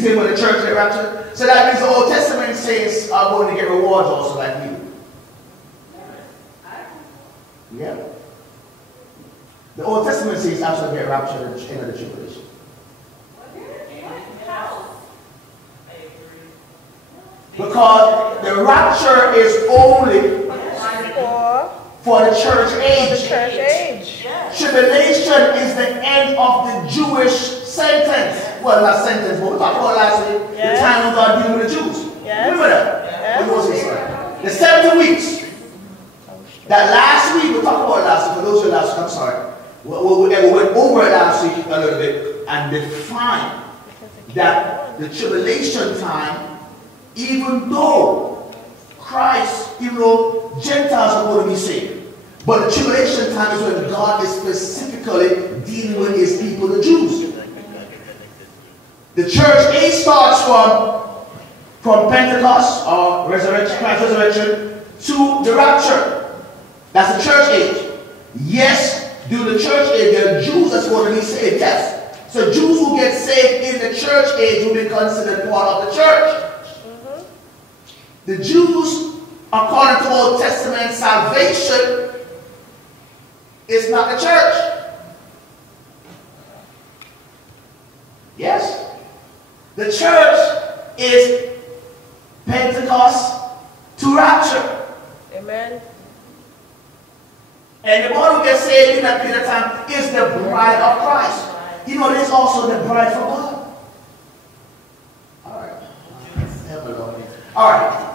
See when the church get raptured? So that means the Old Testament saints are going to get rewards also like we do. Yeah. The Old Testament saints actually get raptured at the end of the tribulation. Because the rapture is only for the church age. Tribulation is the end of the Jewish sentence. Well, not sentence, but we talked about last week. The time of God dealing with the Jews. Remember that? The 70 weeks. That last week, we talked about last week. For those who last week, I'm sorry. We went over it last week a little bit and defined that the tribulation time, even though Christ, even though Gentiles are going to be saved, but the tribulation time is when God is specifically dealing with his people, the Jews. The church age starts from Pentecost or resurrection, Christ's resurrection to the rapture. That's the church age. Yes, during the church age, there are Jews that's going to be saved. Yes. So Jews who get saved in the church age will be considered part of the church. The Jews, according to Old Testament salvation, is not the church. Yes. The church is Pentecost to rapture. Amen. And the one who gets saved in that period of time is the bride of Christ. You know, there's also the bride for God. All right. All right.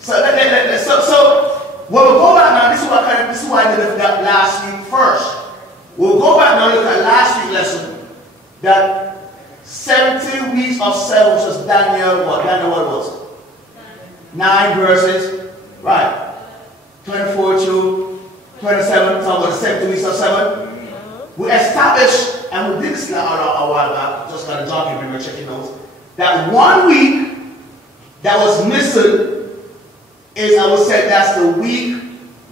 So when we go back now, this is why I did that last week first. We'll go back now and look at last week's lesson. That 70 weeks of 7, which was Daniel, what was it? 9 verses. Right. 24 to 27, talking about the 70 weeks of 7. We established, and we did this now a while back, just got a document, remember checking notes, that 1 week that was missing is, I would say, that's the week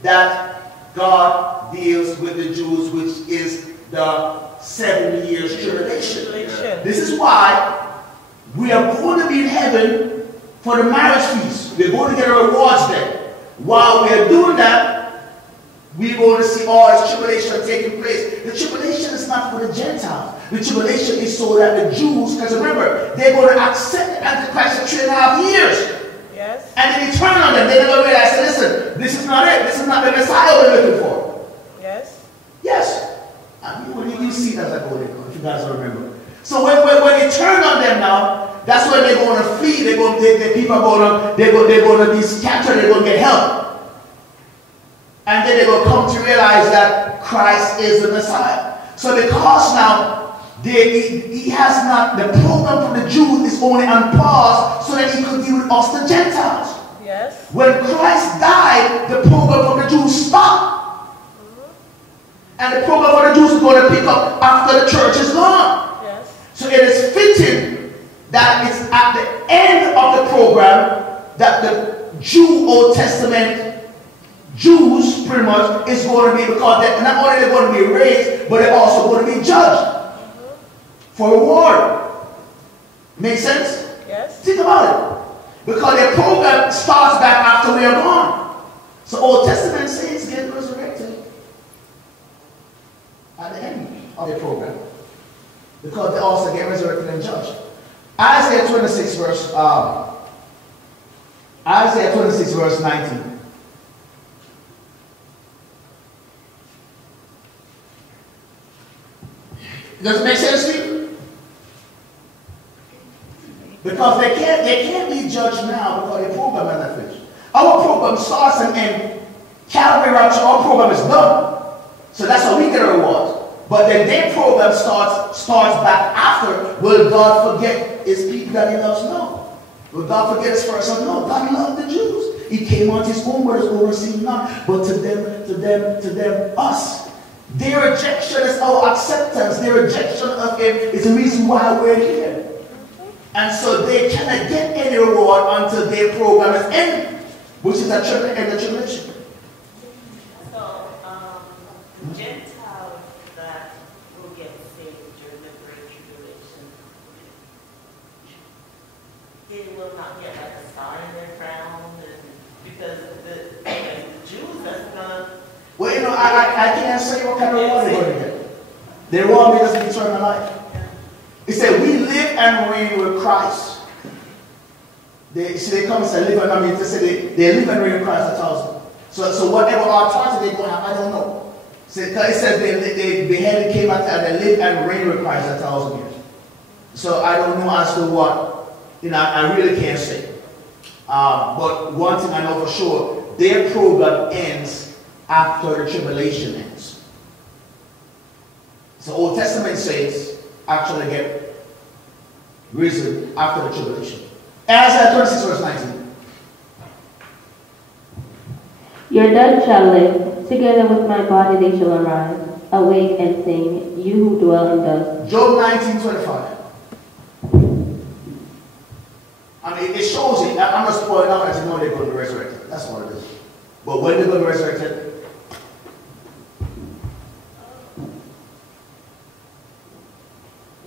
that God deals with the Jews, which is the 7 years tribulation. This is why we are going to be in heaven for the marriage feast. We're going to get our rewards there. While we are doing that, we're going to see all this tribulation taking place. The tribulation is not for the Gentiles. The tribulation is so that the Jews, because remember, they're going to accept the Antichrist for 3.5 years. Yes. And then he turned on them. They're going to realize, listen, this is not it. This is not the Messiah we're looking for. Yes. Yes. You see that as I go there, if you guys don't remember. So when he turned on them now, that's when they're going to flee. The people are going to be scattered. They're going to get help. And then they're going to come to realize that Christ is the Messiah. So because now he has not, the program for the Jews is only on pause so that he could deal with us, the Gentiles. Yes. When Christ died, the program for the Jews stopped. And the program for the Jews is going to pick up after the church is gone. Yes. So it is fitting that it's at the end of the program that the Jew Old Testament Jews pretty much is going to be, because not only they're going to be raised, but they're also going to be judged for reward. Make sense? Yes. Think about it. Because their program starts back after we are gone. So Old Testament saints get resurrected at the end of their program, because they also get resurrected and judged. Isaiah 26 verse 19. Does it make sense to you? Because they can't be judged now because their program is not finished. Our program starts and ends. Calvary Rapture, our program is done. So that's how we get a reward. But then their program starts back after. Will God forget his people that he loves? No. Will God forget his first son? No. God loved the Jews. He came unto his own, but his own received not. But to them, us. Their rejection is our acceptance. Their rejection of him is the reason why we're here. And so they cannot get any reward until their program is ended, which is at the end of tribulation. So, Gentiles that will get saved during the Great Tribulation, it will not get like a star in their crown, and because the Jews that's gonna. Well, you know, I can't say what kind of reward they're going to get. Their reward is eternal life. It said, we live and reign with Christ. They come and say, live and reign. They say they live and reign with Christ 1,000. So whatever authority they're going to have, I don't know. So it says they beheaded, came out, and they live and reign with Christ 1,000 years. So I don't know as to what, you know, I really can't say. But one thing I know for sure, their program ends after the tribulation ends. So Old Testament saints actually get risen after the tribulation. Isaiah 26 verse 19. Your dead shall live, together with my body they shall arise. Awake and sing, you who dwell in dust. Job 19:25. I mean, it shows it. I'm not spoiling out that you know they're going to be resurrected. That's what it is. But when they're going to be resurrected,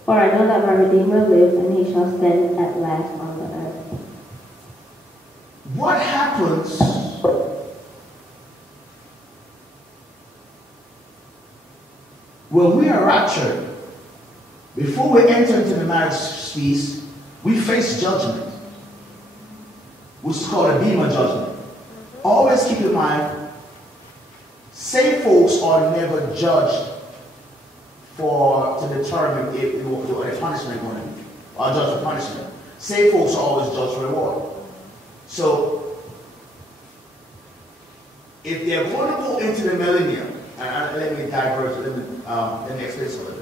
For I know that my Redeemer lives, and he shall stand at last on the earth. what happens when we are raptured? Before we enter into the marriage feast, we face judgment, which is called a Bema judgment. Always keep in mind, saved folks are never judged to determine if a punishment going to be, or judge for punishment. Saved folks are always judged for reward. So, if they're going to go into the millennium, and let me diverge, let me explain something.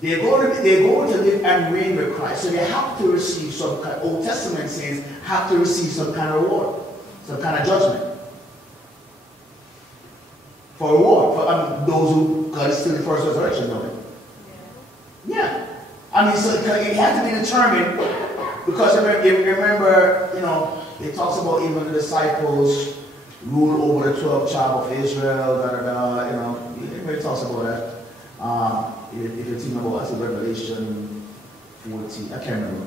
They're going to live and reign with Christ. So they have to receive some kind, Old Testament saints have to receive some kind of reward, some kind of judgment. For reward, for those who God is still the first resurrection, don't they? Yeah. I mean, so it had to be determined, because remember, you know, it talks about even the disciples rule over the 12 tribes of Israel, you know, it talks about that. If you're thinking about, I think, Revelation 14, I can't remember.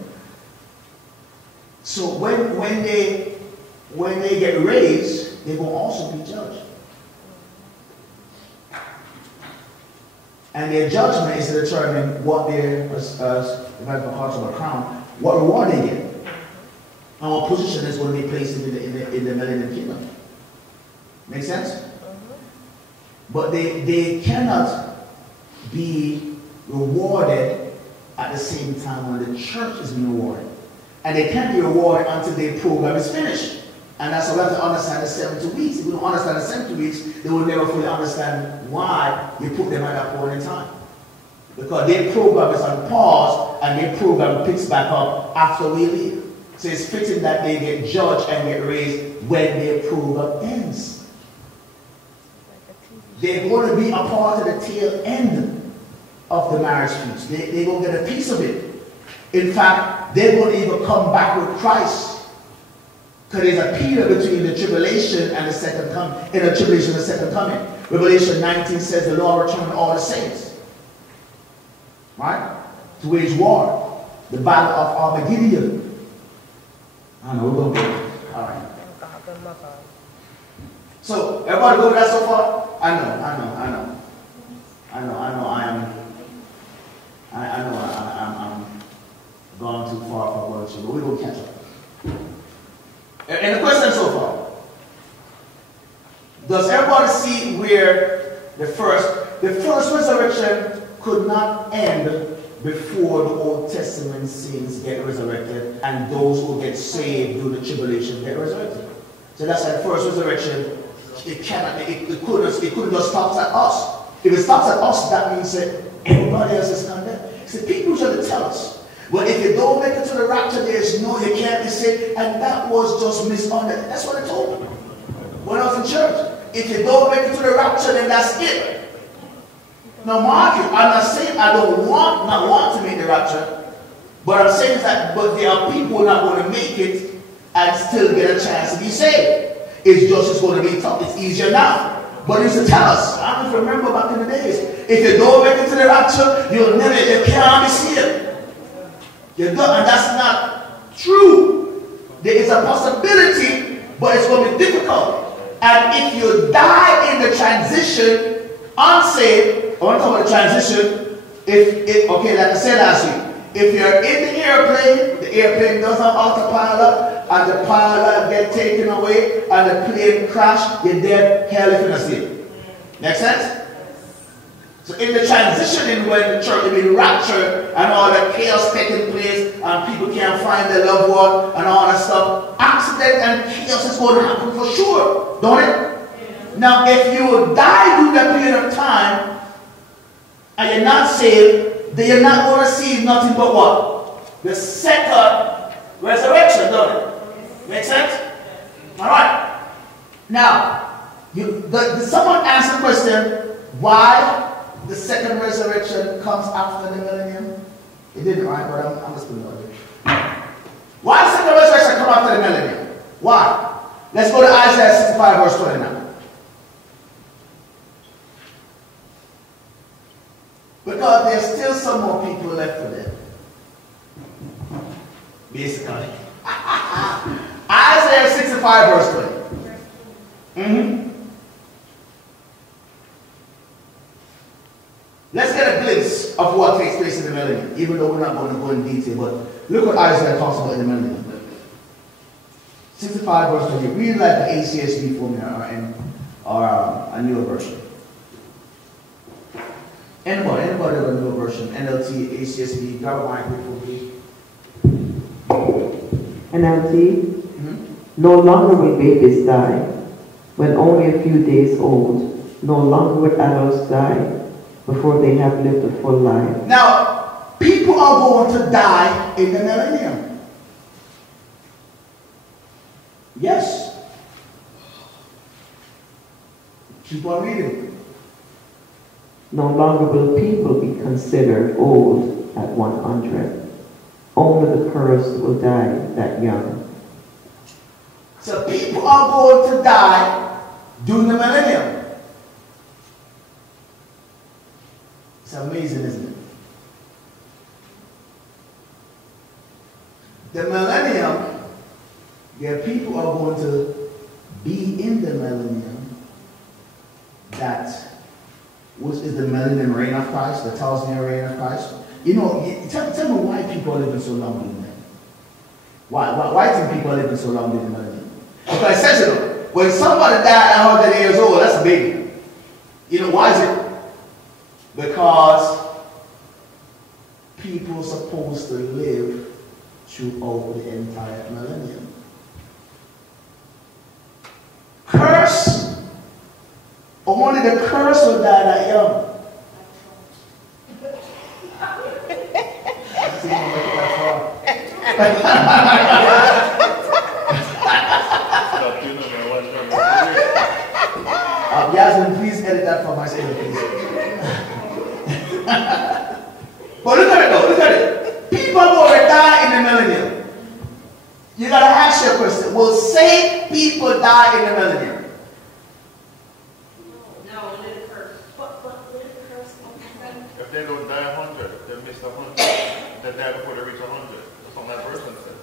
So when they get raised, they will also be judged. And their judgment is to determine what their, if I have a heart of a crown, what reward they get. And what position is going to be placed in the millennium kingdom. Make sense? But they cannot be rewarded at the same time when the church is being rewarded. And they can't be rewarded until their program is finished. And that's why we have to understand the 70 weeks. If we don't understand the 70 weeks, they will never fully understand why you put them at that point in time. Because their program is on pause and their program picks back up after we leave. So it's fitting that they get judged and get raised when their program ends. They're going to be a part of the tail end of the marriage feast. They're going to get a piece of it. In fact, they're going to even come back with Christ. Because there's a period between the tribulation and the second coming. In the tribulation and the second coming. Revelation 19 says the Lord returned all the saints. Right? To wage war. The battle of Armageddon. I know, we're going to go. Alright. So, everybody go with that so far? I know I'm gone too far from what you, but we're going to catch up. And the question so far, does everybody see where the first resurrection could not end before the Old Testament saints get resurrected and those who get saved during the tribulation get resurrected? So that's why the first resurrection, it couldn't just stop at us. If it stops at us, that means that everybody else is condemned. See, people try to tell us, well, if you don't make it to the rapture, there's no, you can't be saved. And that was just misunderstood. That's what I told them when I was in church. If you don't make it to the rapture, then that's it. Now, mark you, I'm not saying I don't want to make the rapture, but I'm saying that, but there are people who are not going to make it and still get a chance to be saved. It's going to be tough. It's easier now. But he used to tell us, I don't remember back in the days, if you don't make it to the rapture, you can't be saved. You don't, and that's not True. There is a possibility, but it's going to be difficult. And if you die in the transition, unsaved, I want to talk about the transition. Okay, like I said last week, if you're in the airplane doesn't autopilot, and the pilot get taken away, and the plane crash, you're dead, hell if you're not saved. Make sense? So in the transitioning when the church is being raptured and all the chaos taking place and people can't find their loved one and all that stuff, accident and chaos is going to happen for sure, don't it? Yeah. Now if you die during that period of time and you're not saved, then you're not going to see nothing but what? The second resurrection, don't it? Make sense? Alright. Now, someone asked the question, why the second resurrection comes after the millennium? It didn't, right? But I'm just putting it on there. Why the second resurrection come after the millennium? Why? Let's go to Isaiah 65 verse 29. Because there's still some more people left for them. Basically. Isaiah 65 verse 20. Let's get a glimpse of what takes place in the millennium, even though we're not going to go in detail, but look what Isaiah talks about in the millennium. 65 verse 20. Read like the ACSB for me or a newer version. Anybody with a newer version, NLT, ACSB, grab a mic for me. NLT. No longer will babies die when only a few days old. No longer will adults die before they have lived a full life. Now, people are going to die in the millennium. Yes. Keep on reading. No longer will people be considered old at 100. Only the cursed will die that young. So people are going to die during the millennium. It's amazing, isn't it? The millennium, there people are going to be in the millennium, which is the millennium reign of Christ, the 1,000-year reign of Christ. You know, tell me why people are living so long during that. Why do people are living so long during the millennium? Because essentially, when somebody died at 100 years old, that's a baby. You know, why is it? Because people are supposed to live throughout the entire millennium. Curse, only the curse will die that young. Yasmin, please edit that for my student, please. But look at it though, look at it. People are going to die in the millennium. You got to ask your question, will saved people die in the millennium? No, only the curse. What will the curse happen? If they don't die 100, they miss 100. They die before they reach 100. That's what that person said.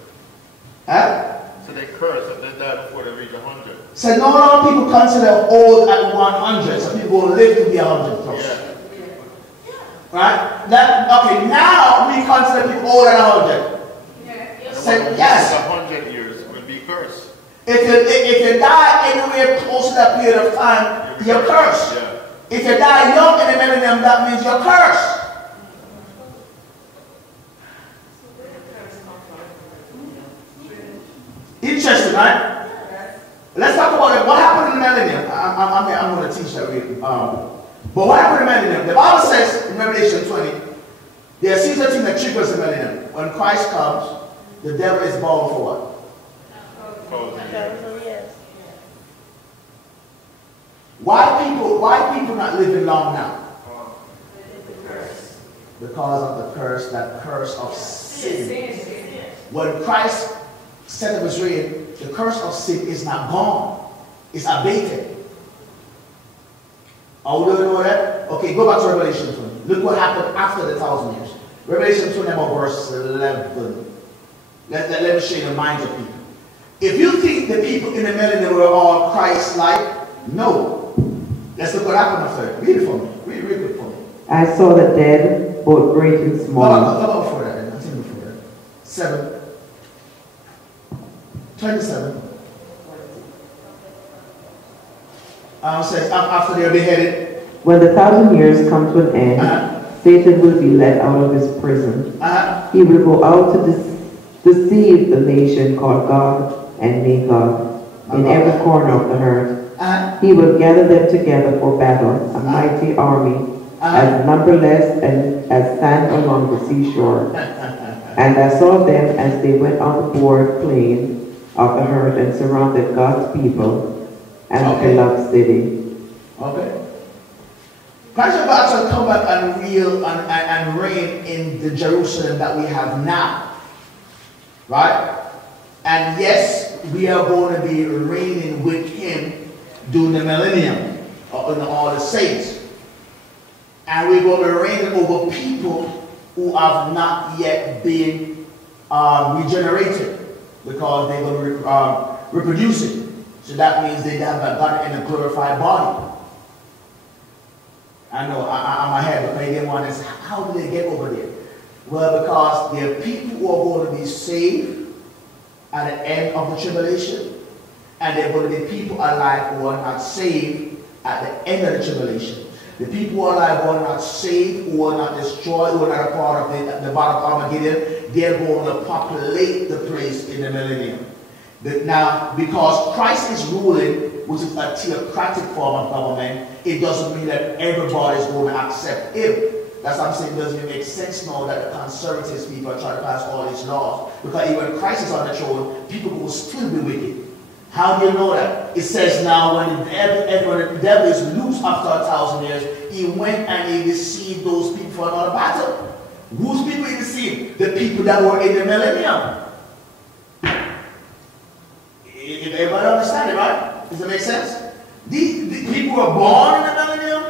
Huh? So they curse if they die before they reach 100. So no people consider old at 100. So people will live to be 100 plus. Yeah. Right? Okay, now we consider people old at 100. Yeah. So yes. 100 years will be cursed. If you die anywhere close to that period of time, you're cursed. Yeah. If you die young in the millennium, that means you're cursed. Interesting, right? Let's talk about it. What happened in the millennium? I'm going to teach that reading. But what happened in the millennium? The Bible says in Revelation 20, there are seasons of things that triggers the millennium. When Christ comes, the devil is bound for what? Why people not living long now? Because of the curse, that curse of sin. When Christ set up his reign, the curse of sin is not gone. It's abated. Are we doing all that? Okay, go back to Revelation 20. Look what happened after the 1,000 years. Revelation 20, about verse 11. Let me show you the minds of people. If you think the people in the millennium were all Christ-like, no. Let's look what happened after. Read it for me. Read it for me. I saw the dead, both great and small. No, before that. I think before that. 27. Says after they are beheaded. When the 1,000 years come to an end, Satan will be let out of his prison. He will go out to deceive the nation called God and name God in every corner of the earth. He will gather them together for battle, a mighty army, as numberless and as sand along the seashore. And I saw them as they went on the broad plain of the earth and surrounded God's people and the beloved city. Okay. Christ is about to come back and reign in the Jerusalem that we have now. Right? And yes, we are going to be reigning with him during the millennium, or in all the saints. And we're going to reign over people who have not yet been regenerated, because they're going to be reproducing. So that means they haven't gotten in a glorified body. I know I'm ahead, but maybe one is, how do they get over there? Well, because there are people who are going to be saved at the end of the tribulation, and there are going to be people alive who are not saved at the end of the tribulation. The people who are alive who are not saved, who are not destroyed, who are not a part of the battle of Armageddon, they're going to populate the place in the millennium. Now, because Christ is ruling, which is a theocratic form of government, it doesn't mean that everybody is going to accept him. That's what I'm saying. It doesn't make sense now that the conservatives people are trying to pass all these laws. Because even when Christ is on the throne, people will still be wicked. How do you know that? It says now when the devil is loose after 1,000 years, he went and he deceived those people for another battle. Whose people he deceived? The people that were in the millennium. If everybody understand it, right? Does that make sense? The people who were born in the millennium,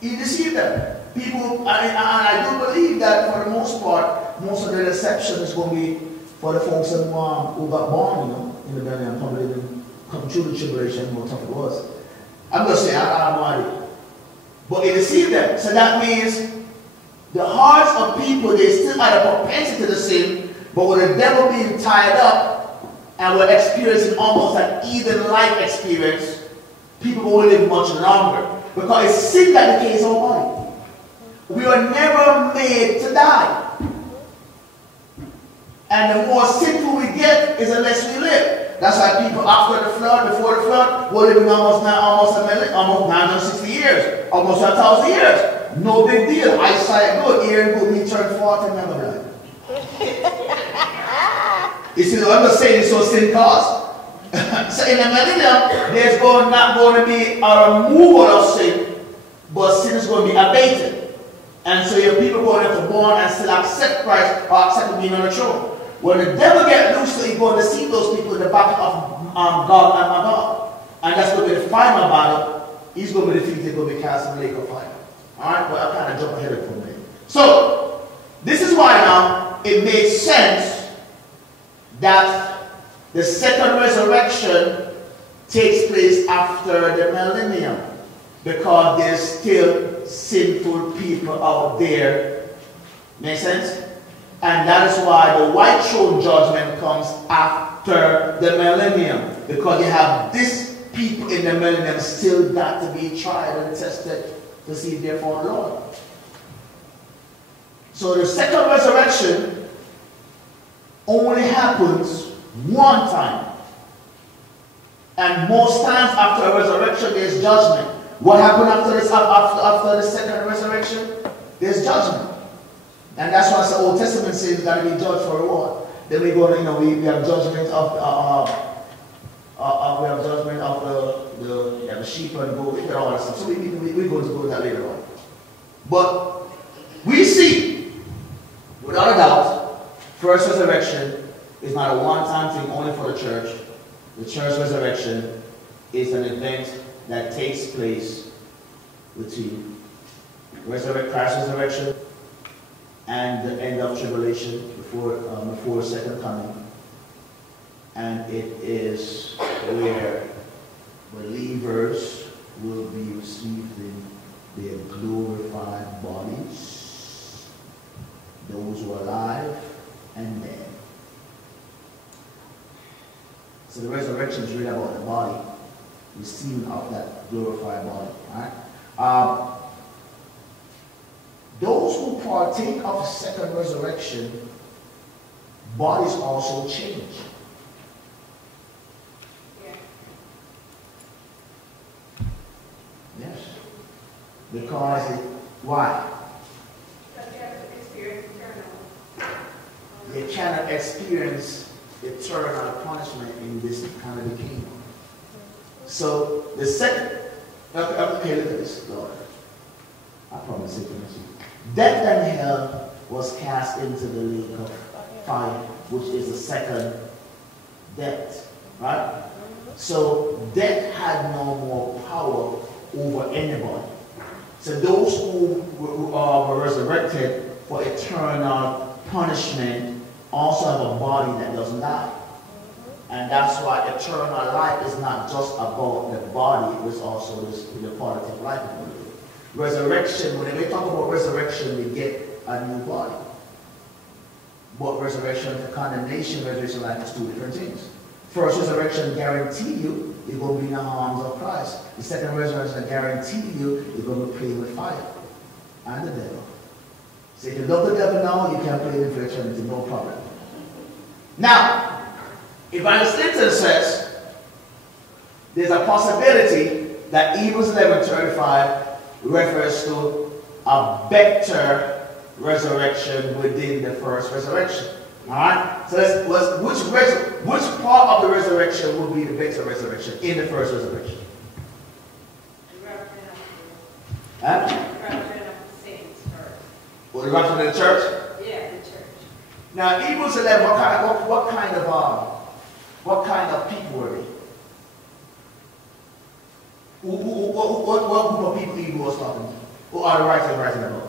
he deceived them. People, and I do believe that for the most part, most of the deception is going to be for the folks who got born, in the millennium, probably didn't come through the tribulation, how tough it was. I'm going to say, I have no idea. But he deceived them. So that means the hearts of people, they still had a propensity to sin, but with the devil being tied up, and we're experiencing almost an Eden-like experience, people will live much longer. Because it's sin that decays our body. We were never made to die. And the more sinful we get, is the less we live. That's why people after the flood, before the flood, were living almost 960 years, almost 1,000 years. No big deal. Eyesight good, ear good, me turn 40 and never die. You see, I'm not saying it's so sin caused. So in the millennium, there's not going to be a removal of sin, but sin is going to be abated. And so you have people going to born and still accept Christ or accept him being on the throne. When the devil gets loose, he's going to deceive those people in the battle of God and Magog. And that's going to be the final battle. He's going to be defeated, he's going to be cast in the lake of fire. Alright, well, I kind of jump ahead of him there. So, this is why now it makes sense that the second resurrection takes place after the millennium, because there's still sinful people out there. Make sense? And that is why the white throne judgment comes after the millennium, because you have these people in the millennium still got to be tried and tested to see if they're for the Lord. So the second resurrection only happens one time. And most times after a resurrection, there's judgment. What happened after the second resurrection? There's judgment. And that's why the Old Testament says you got to be judged for reward. Then we go, we have judgment of the sheep and goat, we get all that stuff. So we're going to go to that later on. But we see, without a doubt, first resurrection is not a one-time thing only for the church. The church resurrection is an event that takes place between Christ's resurrection and the end of tribulation before second coming. And it is where believers will be receiving their glorified bodies, those who are alive and dead. So the resurrection is really about the body, receiving of that glorified body. Right? Those who partake of the second resurrection, bodies also change. Yes. Because why? Because you have to experience eternal. You cannot experience eternal punishment in this kind of the kingdom. So the second, okay, look at this, Lord. I promise it to you. Death and hell was cast into the lake of fire, which is the second death, right? So death had no more power over anybody. So those who were resurrected for eternal punishment also have a body that doesn't die. And that's why eternal life is not just about the body, it's also the quality of life. Resurrection, when we talk about resurrection, we get a new body. But resurrection to condemnation, resurrection life is two different things. First resurrection guarantee you you're going to be in the arms of Christ. The second resurrection guarantee you you're going to play with fire and the devil. So if you love the devil now, you can play with for eternity, no problem. Now, if I understand says there's a possibility that Hebrews 11:35 refers to a better resurrection within the first resurrection. Alright? So which part of the resurrection will be the better resurrection in the first resurrection? The rapture of the saints first. Well, the rapture of the church? Yeah, the church. Now, Hebrews 11, what kind of people were they? What group of people Hebrews was talking to? Who are the writers writing about?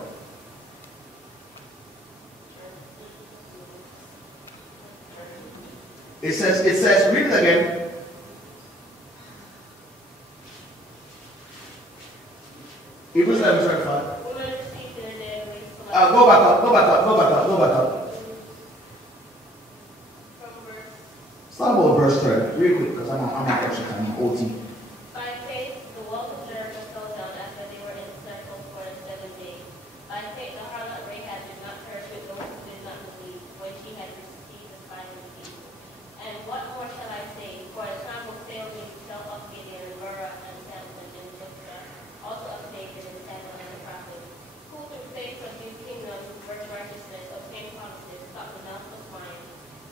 It says, read it again. Hebrews 11:35. Go back up. Start about verse 30, real quick, because I'm on extra time, I'm OT. By faith, the walls of Jericho fell down after they were encircled for 7 days. By faith, the harlot Rahab did not perish with those who did not believe when she had received the sign of the people. And what more shall I say? For the time will fail me to tell of Gideon and Barak and Samson and Jephthah, also of David and Samuel and the prophets, who through faith subdued kingdoms, worked righteousness, obtained promises, stopped the mouth of lions,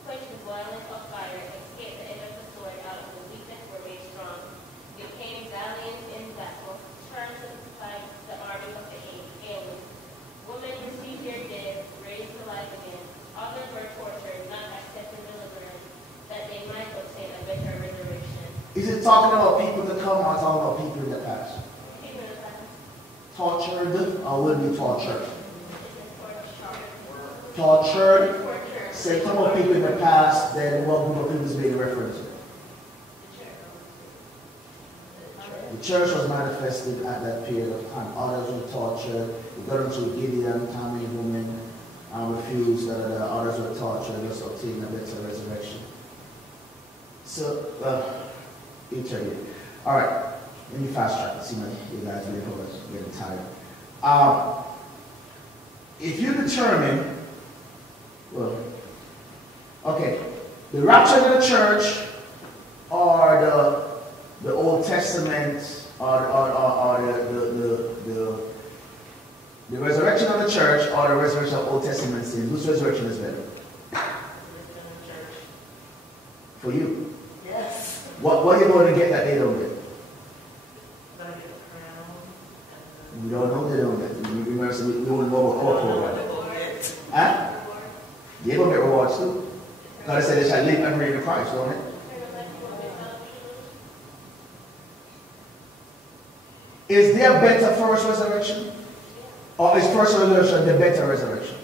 quenched the boiling of fire, escaped the edge of the sword, out of the weakness were made strong, became valiant in battle, turned to fight the army of the aliens. Women received their dead, raised to life again. Others were tortured, not accepting deliverance, that they might obtain a better resurrection. Is it talking about people to come or talking about people in the past? People in the past. Tortured or will be tortured? Tortured. Tortured. Tortured. Say, come on, people in the past, then what group of people is being referred to? The church was manifested at that period of time. Others were tortured. We got into Gideon, Tammy, women refused. Others were tortured. Just obtained a better resurrection. So, you tell you. All right, let me fast track. See my you guys are getting tired. If you determine, well, okay, the rapture of the church or the Old Testament or the resurrection of the church or the resurrection of Old Testament sins, which resurrection is better? For you? Yes. What are you going to get that they don't get? I'm going to get a crown. We don't know they don't get. We don't know about our program. Huh? They're going to get rewards too. God said they shall live and reign in Christ, don't it? Is there a better first resurrection? Or is first resurrection the better resurrection?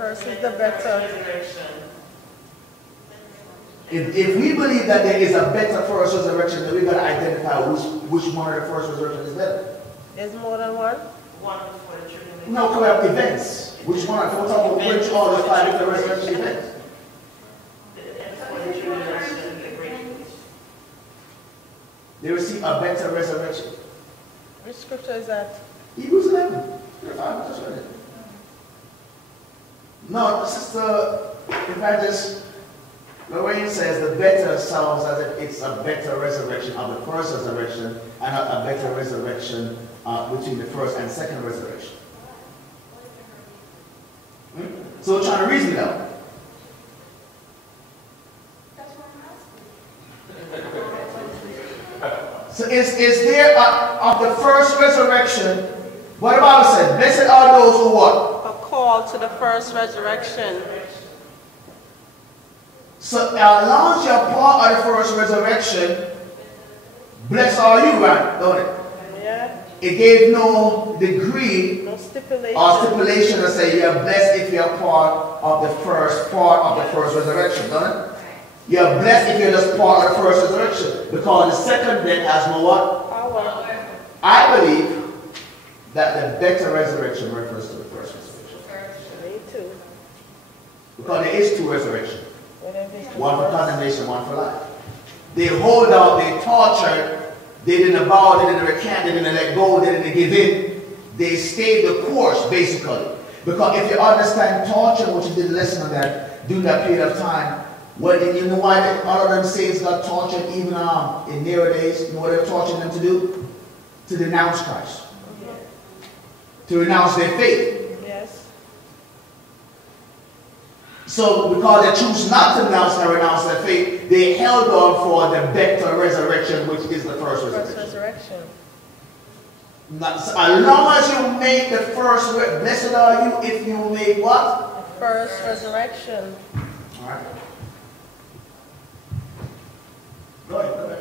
First is the better. If we believe that there is a better first resurrection, then we've got to identify which one of the first resurrection is better. There's more than one? One before the tribulation. No, we have events. Which one? We're talking about which all the 5 different resurrection events. Before the tribulation, the great. They receive a better resurrection. Which scripture is that? Hebrews 11. Just read it. No, Sister Evangelist Lorraine says the better sounds as if it's a better resurrection of the first resurrection and a better resurrection between the first and second resurrection. So we're trying to reason it out. So is there of the first resurrection, what the Bible said, blessed are those who what? A call to the first resurrection. So as long as you're part of the first resurrection, blessed are you, right? Don't it? Yeah. It gave no degree No stipulation. or stipulation to say you're blessed if you're part of the first resurrection, don't it? You're blessed if you're just part of the first resurrection. Because the second death has no what? Power. I believe that the better resurrection refers to the first resurrection. Me too. Because there is 2 resurrections. Whatever is One for condemnation, one for life. They hold out, they tortured, they didn't bow, they didn't recant, they didn't let go, they didn't give in. They stayed the course, basically. Because if you understand torture, which you did a lesson on that during that period of time, well, you know why all of them saints got tortured even in nearer days? You know what they were torturing them to do? To denounce Christ. To renounce their faith. Yes. So, because they choose not to renounce their faith, they held on for the better resurrection, which is the first resurrection. As long as you make the first, blessed are you if you make what? The first resurrection. All right. Go ahead.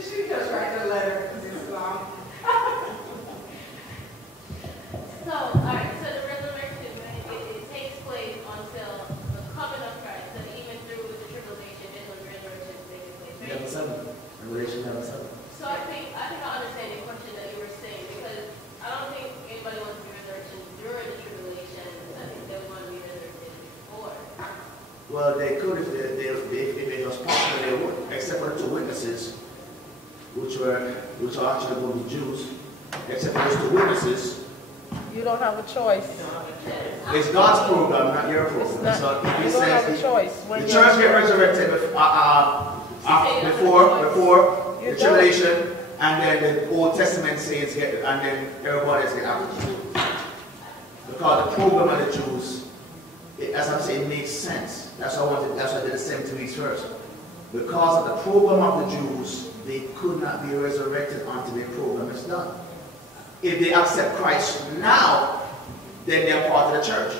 She just write a letter because it's long. So, alright, so the resurrection, it takes place until the coming of Christ. So even through the tribulation, is when resurrection is taking place, right? Revelation 11:7. So I think I understand the question that you were saying, because I don't think anybody wants to be resurrection during the tribulation. I think they want to be resurrected before. Well, they could if it was possible, they would, except for the 2 witnesses, which are actually going to be Jews. Except for those 2 witnesses. You don't have a choice. It's God's program, not your program. It's not, you don't have a choice. The church get resurrected before the tribulation, and then the Old Testament saints get, and then everybody else get after. Because the program of the Jews, as I'm saying, makes sense. That's why I did the 70 weeks first. Because of the program of the Jews, they could not be resurrected until their program is done. If they accept Christ now, then they're part of the church.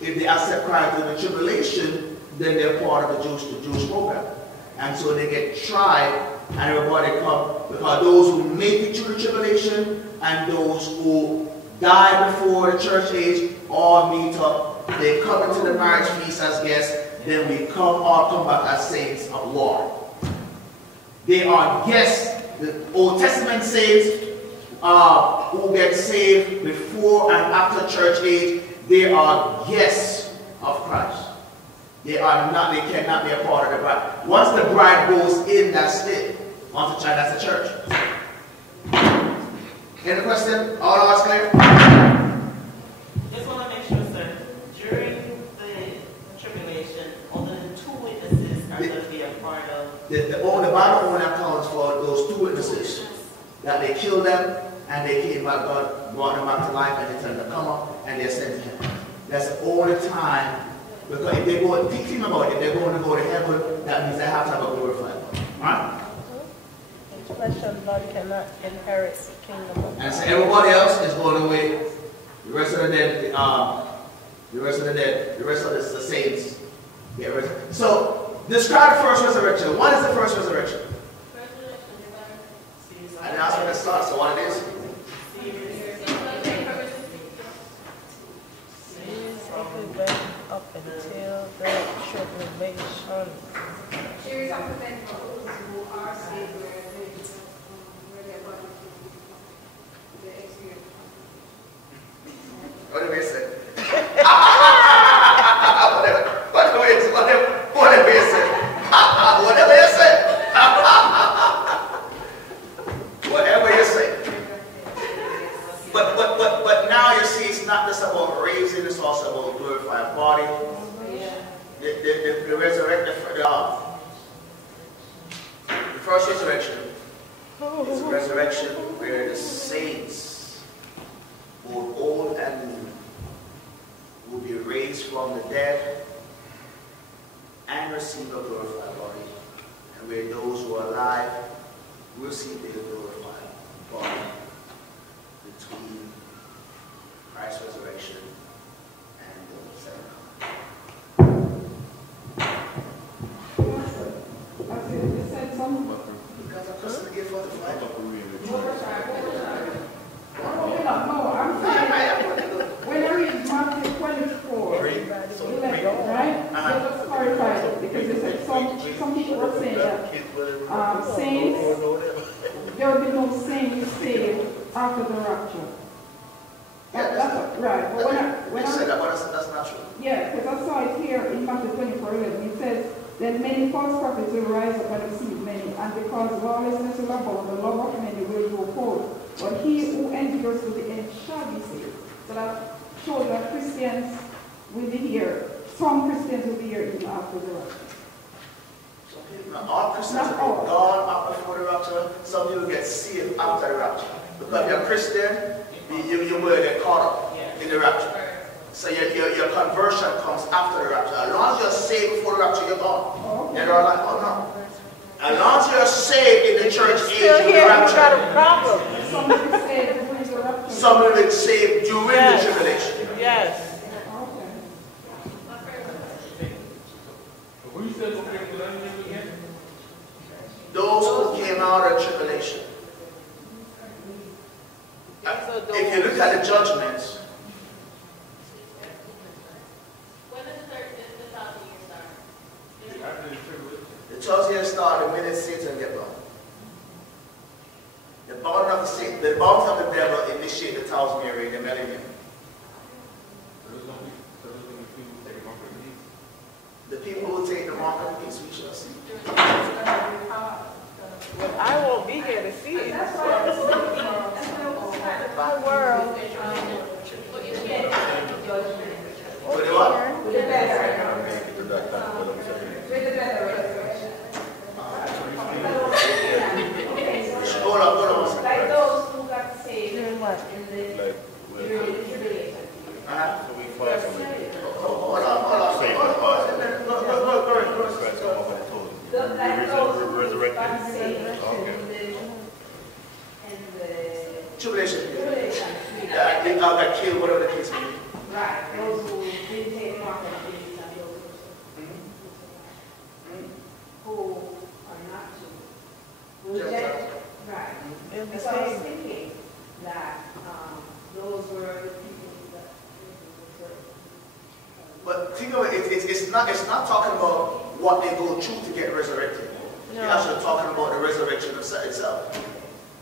If they accept Christ during the tribulation, then they're part of the Jewish program. And so they get tried, and everybody come, because those who make it through the tribulation and those who die before the church age all meet up. They come into the marriage feast as guests, then we all come back as saints of Lord. They are guests. The Old Testament saints who get saved before and after church age, they are guests of Christ. They cannot be a part of the bride. Once the bride goes in, that's it. Once the child, that's the church. Any question? All ours clear? Just want to make sure, sir, during the tribulation, only the 2 witnesses are going to be a part of. The Bible only accounts for those 2 witnesses. That they killed them and they came back, God brought them back to life, and they turned to come up and they're sent to heaven. That's the only time. Because if they go, think about it, if they're going to go to heaven, that means they have to have a glorified body. Right? Flesh and blood cannot inherit the kingdom of God. And so everybody else is going away. The rest of the dead, the rest of the saints get resurrected. So describe the first resurrection. What is the first resurrection? I didn't ask when it starts, so what it is? Till the tribulation. There is a percent for those who are saved where their body the experience. What do we say? Whatever you say. Whatever you say. Whatever you say. But now you see, it's not just about raising, it's also about glorifying body. The resurrection, the first resurrection is a resurrection where the saints, both old and new, will be raised from the dead and receive a glorified body. And where those who are alive will see their glorified body between Christ's resurrection and the second coming. Because I'm just going to give for the fight. No, I'm saying when I read Matthew 24, 11, right? Let us clarify it because they said some people were saying that saints, there will be no saints saved after the rapture. That's right. But when I said that, but that's not true. Yeah, because I saw it here in Matthew 24:11. It says that many false prophets will rise up and deceive many, and because lawlessness will abound, the love of many will grow cold. But he who endures to the end shall be saved. So that shows that Christians will be here. Some Christians will be here even after the rapture. Not all Christians will be gone after before the rapture. Some people get saved after the rapture. Because you're a Christian, you will get caught up in the rapture. So your conversion comes after the rapture. As long as you're saved before the rapture, you're gone. You're not like, oh no. As long as you're saved in the church age, you're rapture. Got a problem. Some will be saved during the rapture. Some will be saved during the tribulation. Yes. Those who came out of tribulation. If you look at the judgments, When does the 1,000 years start? the 1,000 years start the minute Satan gets bound. The bound of the devil initiate the 1,000-year reign, the millennium. The people who take the mark of peace, we shall see. But I won't be here to see it. My world. With the what? With the better resurrection. Hold on. Like those who got saved Doing what? in the tribulation. So we fast on it. Hold on. Like those who Resurrected. got saved Okay. in the Tribulation. tribulation. They got killed, whatever the case may be. Right. Those who didn't take the mark of the beast and those who are not to. Right. It'll be That's what I was saved. thinking, that those were the people that But think of it, it's not talking about what they go through to get resurrected. No. It's actually talking about the resurrection itself.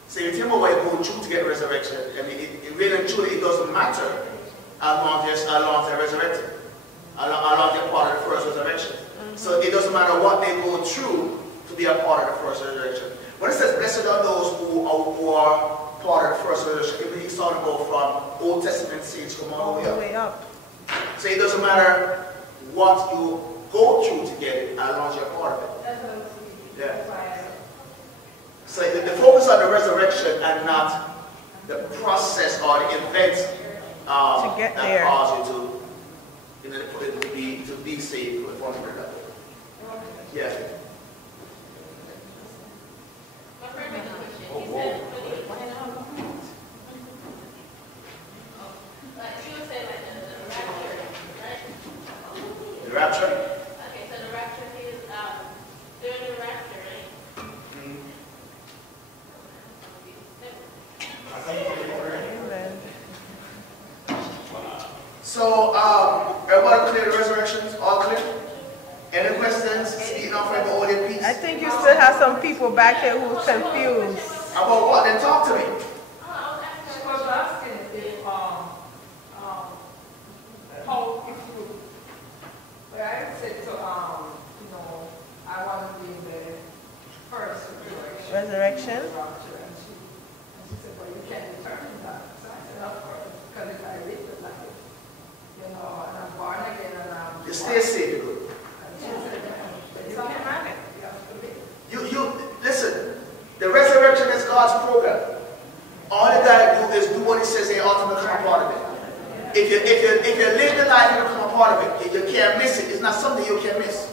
So you think about what you go through to get resurrection, and it really and truly, it doesn't matter as long as they're resurrected, as long as they're part of the first resurrection. So it doesn't matter what they go through to be a part of the first resurrection. When it says, blessed are those who are part of the first resurrection, he's talking about from Old Testament saints come all the way up. So it doesn't matter what you go through to get it, as long as you're part of it. That's what I was thinking. Yeah. That's why So the focus on the resurrection and not the process or the events get that there. cause you to be saved with one another. Yeah. My friend made a question. He said, she was saying like the rapture, right? The rapture? Okay, so the rapture is during the rapture, right? Amen. So, everybody clear the resurrections? All clear? Any questions? Speaking of forever, all in peace? I think you still have some people back here who's confused. About what? Then talk to me. She was asking if, how, if you, well, I said to, you know, I want to be in the first Resurrection? And she said, well, you can't determine that. So I said, of course, because if I live the life, you know, and I'm born again and I'm... You stay safe, good. She said, it's automatic. You have to live. You listen, the resurrection is God's program. All you gotta do is do what he says and you ought to become a part of it. If you live the life, you become a part of it. If you can't miss it, it's not something you can miss.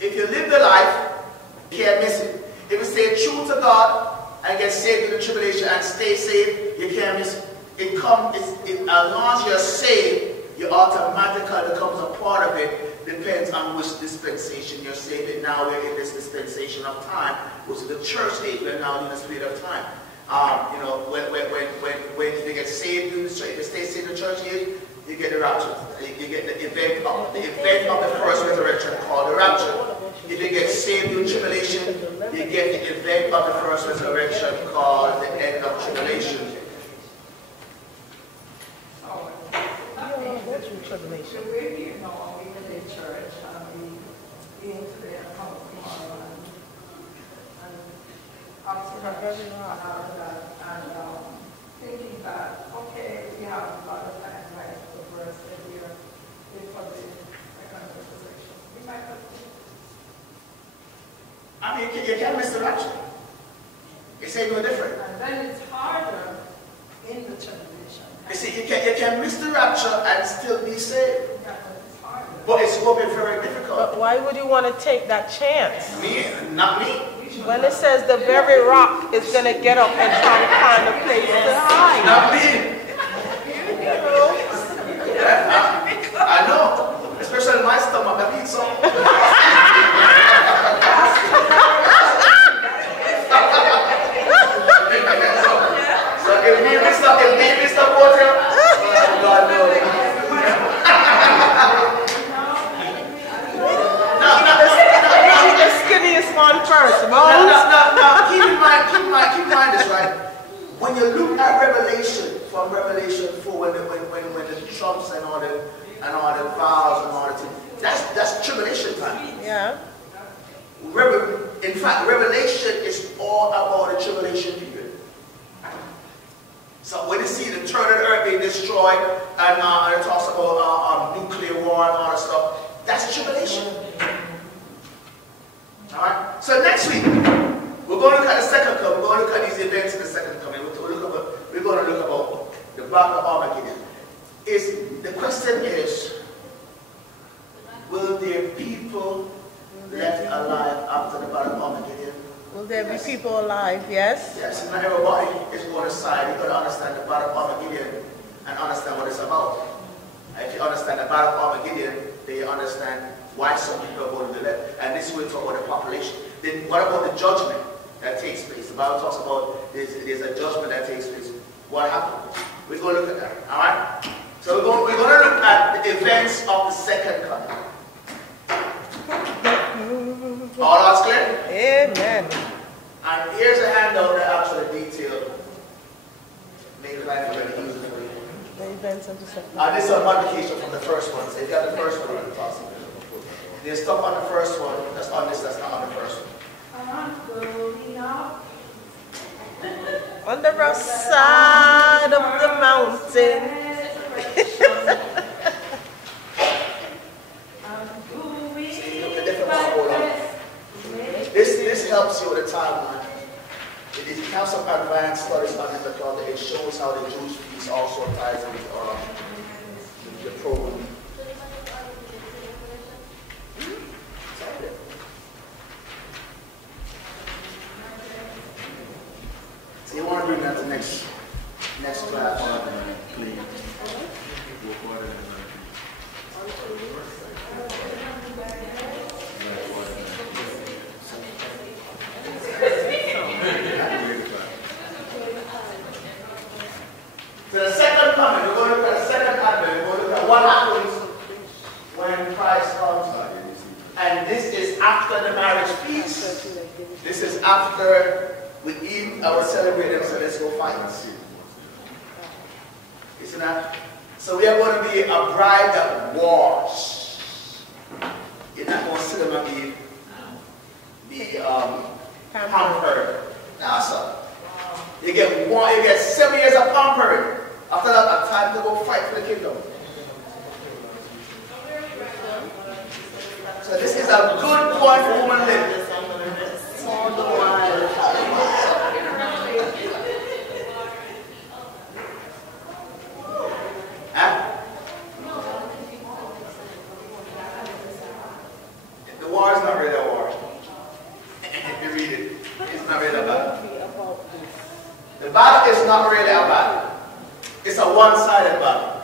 If you live the life, you can't miss it. If you stay true to God and get saved in the tribulation and stay saved, you can't miss it. As long as you're saved, you automatically becomes a part of it. Depends on which dispensation you're saved in. Now we're in this dispensation of time, which is the church age. We're now in this period of time. You know, when you get saved in the church, if you stay saved in the church age, you get the rapture. You get the event of the first resurrection called the rapture. If you get saved in tribulation, you get the event of the first resurrection called the end of tribulation. So we're here now, we in the church, and we into the account tomorrow, and after that, and thinking that, okay, we have a lot of time, like the verse that we are for the second resurrection. We might have to. I mean, you can't miss the rapture. It's no different. And then it's harder in the tribulation. You see, you can miss the rapture and still be saved. Yeah, but it's harder. But it's going to be very difficult. But why would you want to take that chance? Me? Not me. When it says the very rock is going to get up and find a place to hide. Not me. I know. Especially my stomach. I need some. So if me miss the water, God knows. The skinniest one first. Now, keep in mind this, right? When you look at Revelation, from Revelation 4, when the trumps and all the vows and all the things, that's tribulation time. Yeah. In fact, Revelation is all about the tribulation period. So when you see the third of the earth being destroyed, and it talks about nuclear war and all that stuff, that's tribulation. Alright? So next week, we're going to look at the second coming. We're going to look at these events in the second coming. We're going to look about the Battle of Armageddon. The question is, will there be people left alive after the Battle of Armageddon? Will there be people alive? Yes? Yes, not everybody is going to side. You've got to understand the Battle of Armageddon and understand what it's about. And if you understand the Battle of Armageddon, then you understand why some people are going to be left. And this is where we talk about the population. Then what about the judgment that takes place? The Bible talks about there's a judgment that takes place. What happened? We're going to look at that. Alright? So we're going to look at the events of the second coming. All that's clear? Amen. And here's a handout that actually details, make life very easy for you. The events of the second. This is a modification from the first one. So if you got the first one, you can toss it. There's stuff on the first one that's on this that's not on the first one. On the rough side of the mountain. This helps you with the timeline. It has some advanced studies on it because it shows how the Jewish piece also ties into the program. So you want to bring that to next class. So the second coming, we're going to look at the second advent. We're going to look at what happens when Christ comes. And this is after the marriage feast. This is after we eat our celebrating, so let's go fight. Isn't that? So we are going to be a bride that wars. You're not going to sit there and be pampered. No, sir. You get 7 years of pampering. After that, a time to go fight for the kingdom. So this is a good point for women living. All the while. The war is not really a war. If you read it, it's not really a battle. The battle is not really a battle. It's a one-sided battle.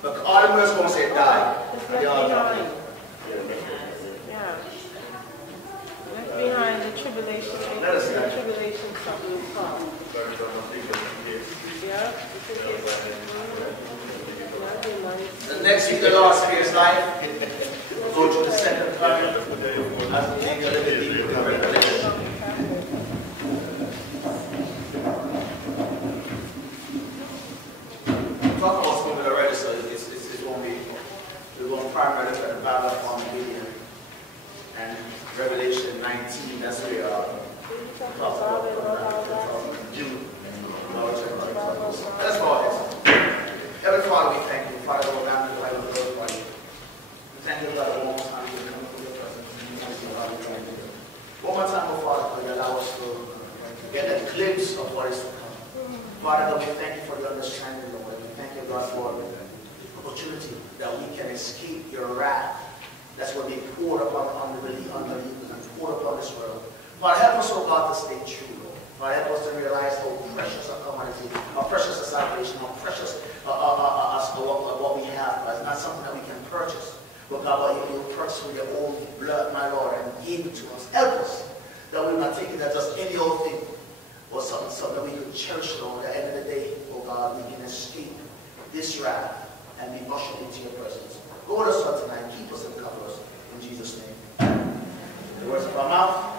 But all the words going to say die. They all die. Behind the tribulation, the tribulation something will come. Yeah. The next week, the Lord spares life. We'll go to the second coming. As we dig a little bit deeper in Revelation. Talk about something already, so it won't be. We're going to primarily look at the battle of Armageddon and Revelation 19. That's where we are. Talk about June. Let's go ahead. Heavenly Father, we thank you. Father, Lord, I'm the Bible for you. We thank you, God, one more time for coming to your presence. One more time, oh Father, for you allow us to get a glimpse of what is to come. Father, God, we thank you for the understanding, Lord. We thank you, God, for the opportunity that we can escape your wrath that's going to be poured upon unbelievers and poured upon this world. Father, help us, oh God, to stay true, Lord. Father, help us to realize how precious a commodity, how precious a salvation, how precious what we have. It's not something that we can purchase. But God, what you purchase with your own blood, my Lord, and give it to us. Help us that we will not take it as just any old thing or something that we could cherish, Lord. At the end of the day, oh God, we can escape this wrath and be ushered into your presence. Go with us on tonight. Keep us and cover us. In Jesus' name. The words of our mouth.